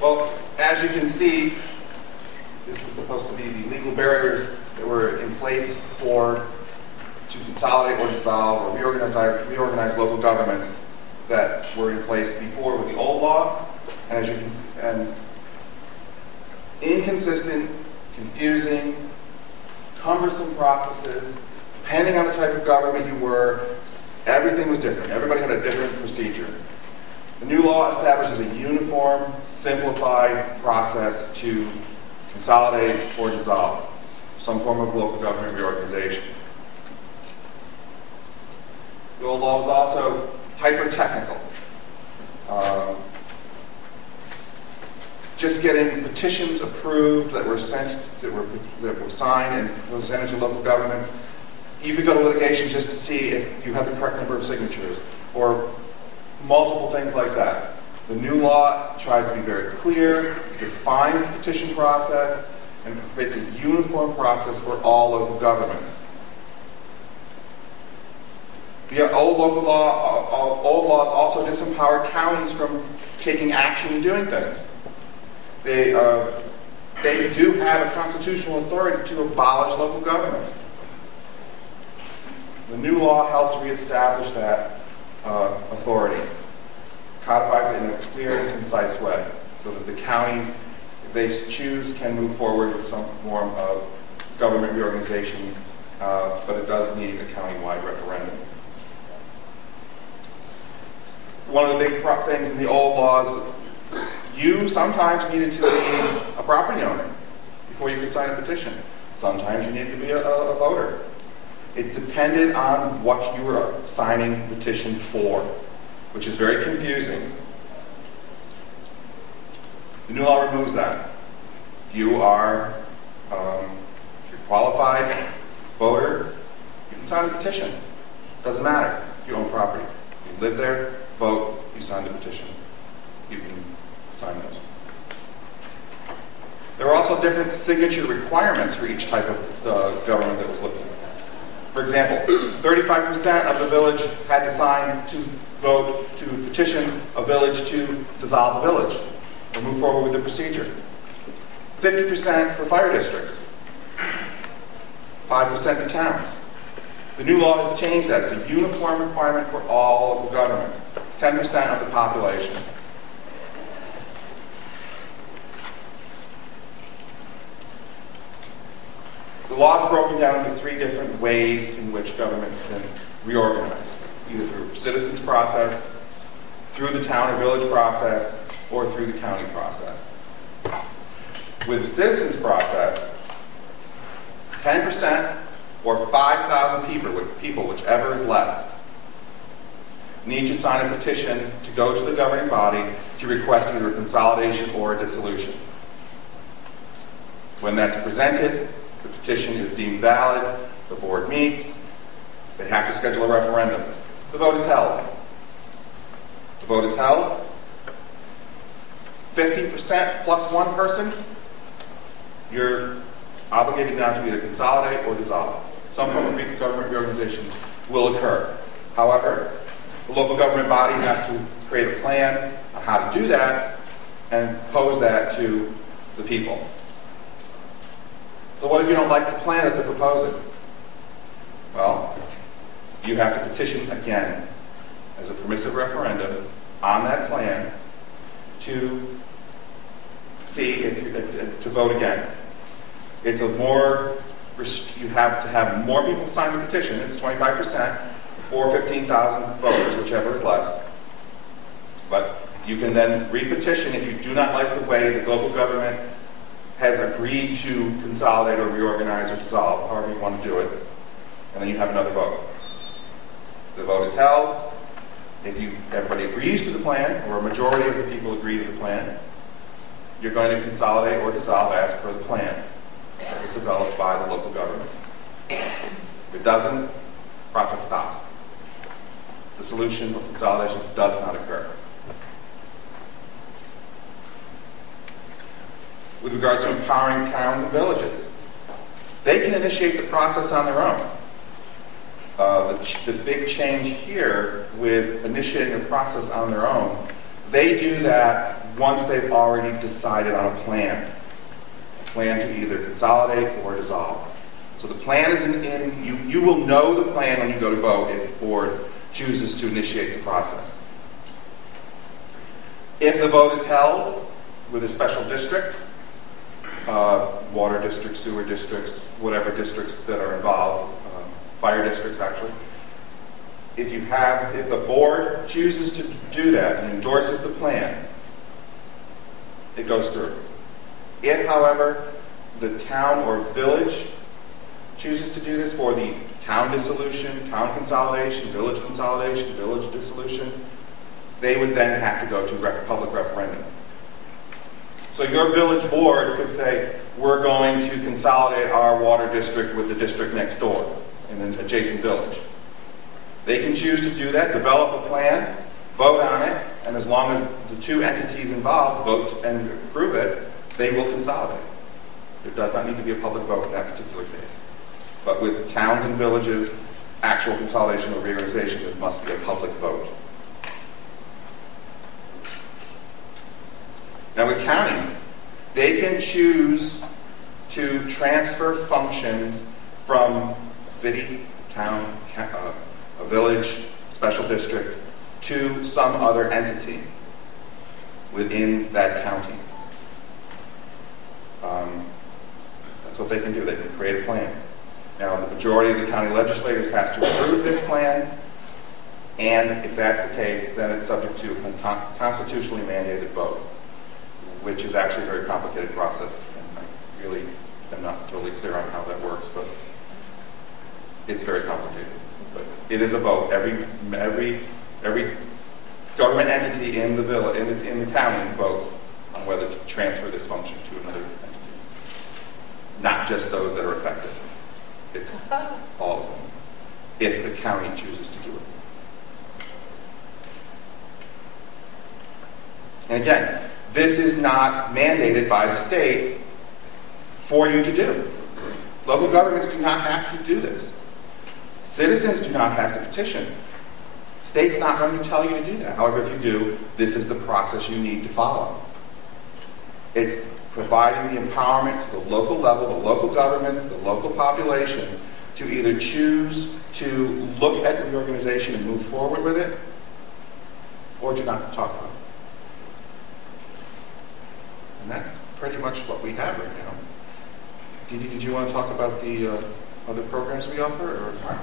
Well, as you can see, this is supposed to be the legal barriers that were in place to consolidate or dissolve or reorganize local governments that were in place before with the old law. And as you can see, and inconsistent, confusing, cumbersome processes, depending on the type of government you were, everything was different. Everybody had a different procedure. The new law establishes a uniform, simplified process to consolidate or dissolve some form of local government reorganization. The old law was also hyper-technical. Just getting petitions approved that were sent, that were signed and presented to local governments. You could go to litigation just to see if you had the correct number of signatures, or multiple things like that. The new law tries to be very clear, defines the petition process, and creates a uniform process for all local governments. The old laws also disempowered counties from taking action and doing things. They do have a constitutional authority to abolish local governments. The new law helps reestablish that authority, codifies it in a clear and concise way, so that the counties, if they choose, can move forward with some form of government reorganization, but it does need a county-wide referendum. One of the big things in the old laws, you sometimes needed to be a property owner before you could sign a petition. Sometimes you needed to be a voter. It depended on what you were signing the petition for, which is very confusing. The new law removes that. You are, if you're a qualified voter, you can sign the petition. Doesn't matter if you own property. You live there, vote, you sign the petition. You can sign those. There were also different signature requirements for each type of government that was looking at. For example, 35% of the village had to sign to vote to petition a village to dissolve the village or move forward with the procedure. 50% for fire districts. 5% for towns. The new law has changed that. It's a uniform requirement for all local governments. 10% of the population. The law is broken down into 3 different ways in which governments can reorganize, either through citizens process, through the town or village process, or through the county process. With the citizens process, 10% or 5,000 people, whichever is less, need to sign a petition to go to the governing body to request either a consolidation or a dissolution. When that's presented, the petition is deemed valid, the board meets, they have to schedule a referendum. The vote is held. The vote is held. 50% plus one person, you're obligated now to either consolidate or dissolve. Some form of government reorganization will occur. However, the local government body has to create a plan on how to do that and pose that to the people. So what if you don't like the plan that they're proposing? Well, you have to petition again as a permissive referendum on that plan to see if to vote again. It's a more, you have to have more people sign the petition. It's 25% or 15,000 voters, whichever is less. But you can then re-petition if you do not like the way the local government has agreed to consolidate or reorganize or dissolve, however you want to do it, and then you have another vote. The vote is held. If everybody agrees to the plan, or a majority of the people agree to the plan, you're going to consolidate or dissolve as per the plan that was developed by the local government. If it doesn't, process stops. Dissolution or consolidation does not occur. With regard to empowering towns and villages, they can initiate the process on their own. The big change here with initiating the process on their own, they do that once they've already decided on a plan to either consolidate or dissolve. So the plan is you will know the plan when you go to vote if the board chooses to initiate the process. If the vote is held with a special district, water districts, sewer districts, whatever districts that are involved, fire districts actually, if the board chooses to do that and endorses the plan, it goes through. If, however, the town or village chooses to do this for the town dissolution, town consolidation, village dissolution, they would then have to go to public referendum. So your village board could say, we're going to consolidate our water district with the district next door in an adjacent village. They can choose to do that, develop a plan, vote on it, and as long as the two entities involved vote and approve it, they will consolidate. There does not need to be a public vote in that particular case. But with towns and villages, actual consolidation or reorganization, there must be a public vote. Now with counties, they can choose to transfer functions from a city, town, a village, special district, to some other entity within that county. That's what they can do. They can create a plan. Now, the majority of the county legislators has to approve this plan, and if that's the case, then it's subject to a constitutionally mandated vote, which is actually a very complicated process, and I really am not totally clear on how that works, but it's very complicated. But it is a vote. Every government entity in the village, in the county, votes on whether to transfer this function to another entity. Not just those that are affected. It's all of them, if the county chooses to do it. And again, this is not mandated by the state for you to do. Local governments do not have to do this. Citizens do not have to petition. State's not going to tell you to do that. However, if you do, this is the process you need to follow. It's providing the empowerment to the local level, the local governments, the local population, to either choose to look at reorganization and move forward with it, or to not talk about it. And that's pretty much what we have right now. Dee Dee, did you want to talk about the other programs we offer? Or? Sure.